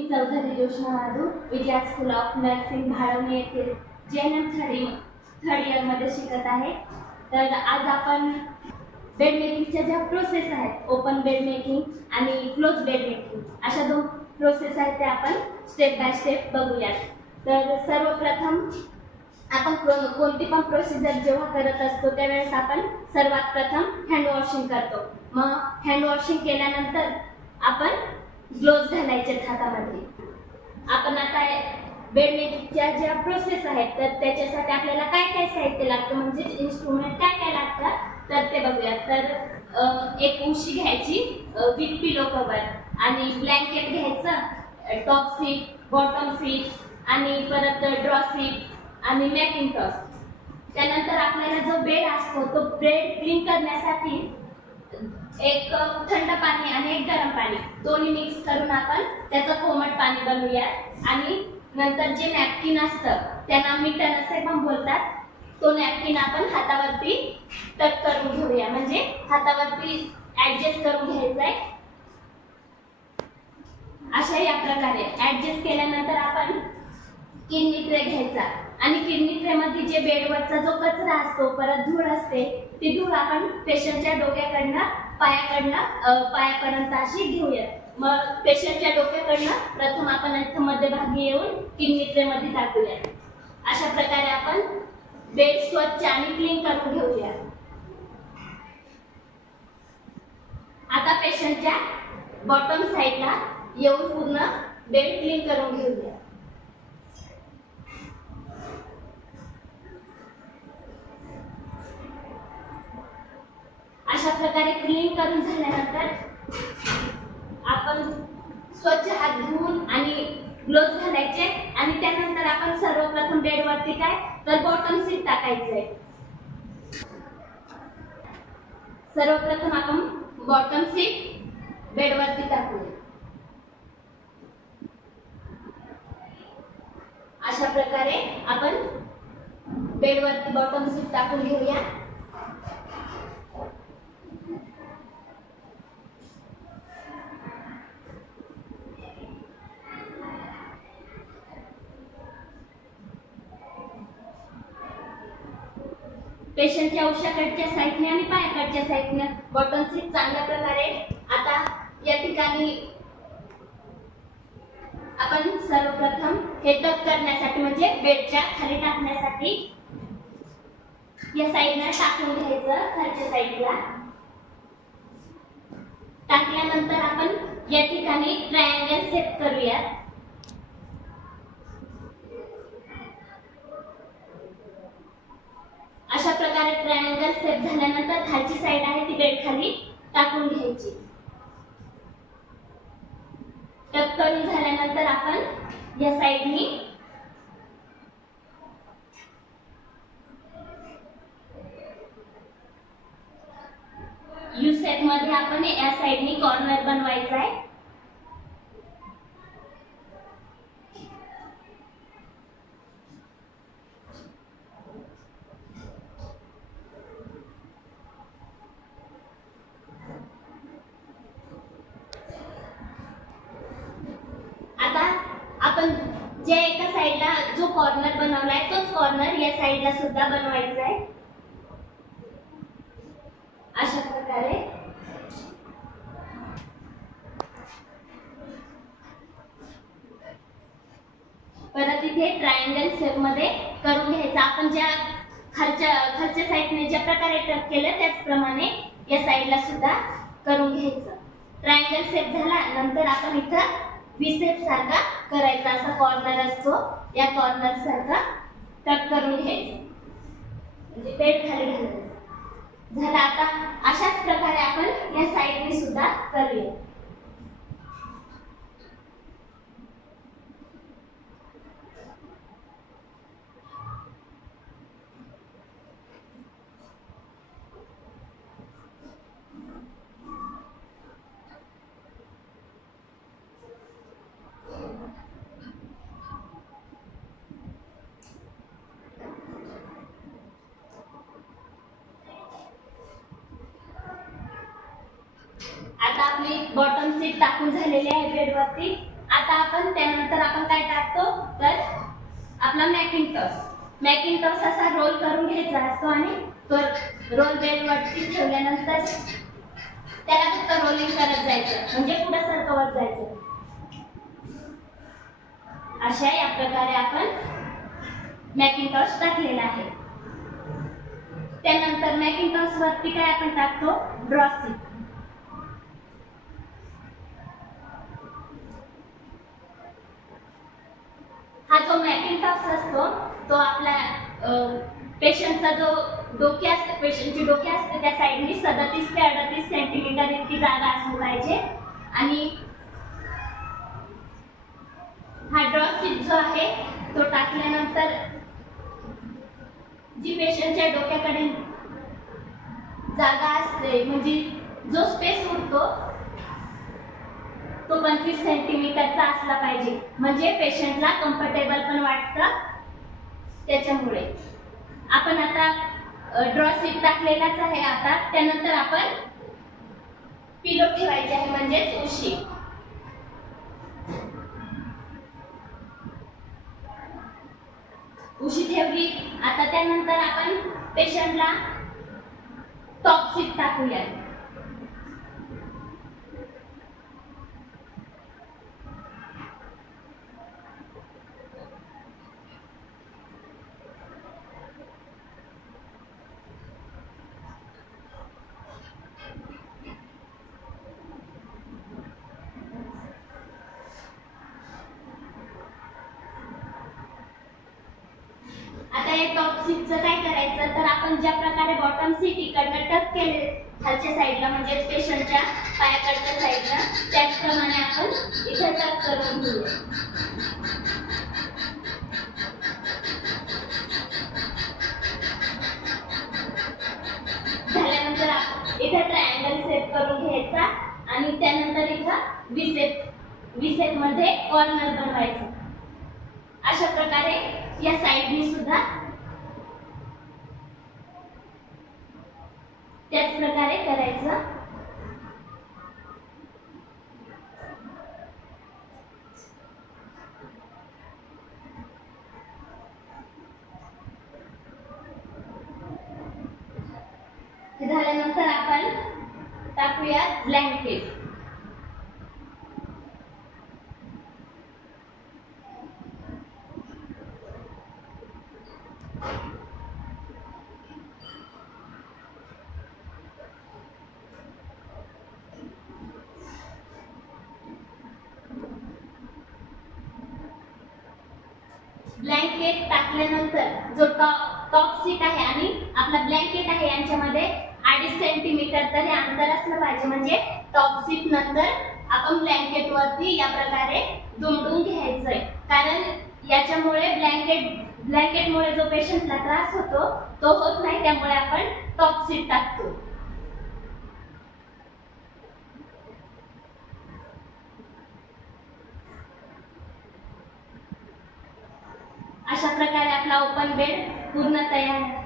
Me Chaudhari Joshna Madhu Vijaya school of nursing Bhalwani येथील JNM third इयरमध्ये शिकत आहे। तर आज आपण बेड मेकिंगच्या ज्या प्रोसेस आहेत, ओपन बेड मेकिंग आणि क्लोज बेड मेकिंग, अशा दोन प्रोसेस आहेत त्या आपण स्टेप बाय स्टेप बघूयात। तर सर्वप्रथम आपण कोणती पण प्रोसिजर जेव्हा करत असतो त्यावेळेस आपण सर्वात प्रथम हँड वॉशिंग करतो। मग हँड वॉशिंग केल्यानंतर आपण ग्लोव्ज घालायचे हातामध्ये। आपण आता बेड मेकिंगच्या ज्या प्रोसेस आहेत तर त्याच्यासाठी आपल्याला काय काय साहित्य लागतं, म्हणजे इन्स्ट्रुमेंट काय काय लागतं तर ते बघूया। तर एक उशी घ्यायची विथ पिलो कव्हर आणि ब्लँकेट घ्यायचं, टॉप सीट, बॉटम सीट आणि परत ड्रॉ सीट आणि मॅकिंटॉश। त्यानंतर आपल्याला जो बेड असतो तो बेड क्लीन करण्यासाठी एक थंड पाणी आणि एक गरम पाणी दोन्ही मिक्स करून आपण त्याचं कोमट पाणी बनवूया। आणि नंतर जे नॅपकिन असतं त्यांना मिटन असे पण बोलतात, तो नॅपकिन आपण हातावरती टक करून घेऊया, म्हणजे हातावरती ऍडजस्ट करून घ्यायचा आहे। अशा या प्रकारे ऍडजस्ट केल्यानंतर आपण किडनी ट्रे घ्यायचा आणि किडनी ट्रे मध्ये जे बेडवरचा जो कचरा असतो, परत धूळ असते, ती धूळ आपण पेशंटच्या डोक्याकडनं पायापर्यंत अशी घेऊया। मग पेशंटच्या डोक्याकडनं प्रथम आपण इथं मध्यभागी येऊन किडनी ट्रे मध्ये टाकूया। अशा प्रकारे आपण बेड स्वच्छ आणि क्लीन करून घेऊया। आता पेशंटच्या बॉटम साइडला येऊन पूर्ण बेड क्लीन करून घेऊया। अशा प्रकारे क्लीन करून झाल्यानंतर आपण स्वच्छ हात धुवून आणि ग्लोव्ज घालायचे आणि त्यानंतर आपण सर्वप्रथम बेडवरती काय तर बॉटम सीट टाकायचे। सर्वप्रथम आपण बॉटम सीट बेडवरती टाकूया। अशा प्रकारे आपण बेडवरती बॉटम सीट टाकून घेऊया। पेशंटच्या उशाकडच्या साईडने आणि पायाकडच्या साईडने बॉटम सीट चांगल्या प्रकारे आता या ठिकाणी आपण सर्वप्रथम हे टक करण्यासाठी म्हणजे बेडच्या खाली टाकण्यासाठी या साईडने टाकून घ्यायचं। खालच्या साईडला टाकल्यानंतर आपण या ठिकाणी ट्रायंगल सेट करूया। अशा प्रकारे ट्रायंगल सेट झाल्यानंतर खालची साइड आहे ती बेड खाली टाकून घ्यायची। टक करून झाल्यानंतर आपण या साइडनी यू सेट मध्ये आपण या साइडनी कॉर्नर बनवायचा आहे। आपण जे एका साइडला जो कॉर्नर बनवलाय तोच कॉर्नर या साइडला सुद्धा बनवायचा आहे। अशा प्रकारे परत इथे ट्रायंगल शेप मध्ये करून घ्यायचा। आपण ज्या खालच्या साइडने ज्या प्रकारे टक केलं त्याचप्रमाणे या साइडला सुद्धा करून घ्यायचं। ट्रायंगल शेप झाला नंतर आपण इथं व्ही शेप सारखा करायचा, असा कॉर्नर असतो, या कॉर्नर सारखा टक करून घ्यायचं, म्हणजे बेड खाली घालायचं। झाला आता अशाच प्रकारे आपण या साइडने सुद्धा करूया। आता आपली बॉटम सीट टाकून झालेली आहे बेडवरती। आता आता आपण त्यानंतर आपण काय टाकतो तर आपला मॅकिंटॉस असा रोल करून घ्यायचा असतो आणि तो रोल बेडवरती ठेवल्यानंतर त्याला फक्त रोलिंग करत जायचं म्हणजे पुढे सरकवत जायचं. अशा या प्रकारे आपण मॅकिंटॉस टाकलेला आहे. त्यानंतर मॅकिंटॉस वरती काय आपण टाकतो ड्रॉ शीट. हा जो मॅकिंटॉस असतो तो आपला पेशंटचा जो डोके असते पेशंटची डोके असते त्या साईडनी 37 ते 38 सेंटीमीटर इतकी जागा असली पाहिजे. आणि हा ड्रॉ शीट जो आहे तो टाकल्यानंतर जी पेशंटच्या डोक्याकडे जागा असते म्हणजे जो स्पेस उरतो तो 25 सेंटीमीटरचा असला पाहिजे म्हणजे पेशंटला कम्फर्टेबल पण वाटतं. त्याच्यामुळे आपण आता ड्रॉ शीट टाकलेलाच आहे. आता त्यानंतर आपण पिलो ठेवायचे आहे म्हणजेच उशी. उशी ठेवली. आता त्यानंतर आपण पेशंटला टॉप शीट टाकूया. आता या टॉप सीटचं काय करायचं तर आपण ज्या प्रकारे बॉटम सीट इकडनं टक केले खालच्या साईडला म्हणजे पेशंटच्या पायाकडच्या साईडला त्याचप्रमाणे आपण इथे टक करून घेऊया. झाल्यानंतर इथे ट्रायंगल सेट करून घ्यायचा आणि त्यानंतर इथं व्ही शेप मध्ये कॉर्नर बनवायचं. अशा प्रकारे या साइडनी सुद्धा त्याच प्रकारे करायचं. झाल्यानंतर आपण टाकूया ब्लँकेट. ब्लँकेट टाकल्यानंतर जो टॉप सीट आहे आणि आपला ब्लँकेट आहे यांच्यामध्ये 2.5 सेंटीमीटर तरी अंतर असलं पाहिजे म्हणजे टॉप सीट नंतर आपण ब्लँकेट वरती या प्रकारे दुमडून घ्यायचंय. कारण याच्यामुळे ब्लँकेटमुळे जो पेशंटला त्रास होतो तो होत नाही. त्यामुळे आपण टॉप सीट टाकतो. अशा प्रकारे आपला ओपन बेड पूर्ण तयार आहे.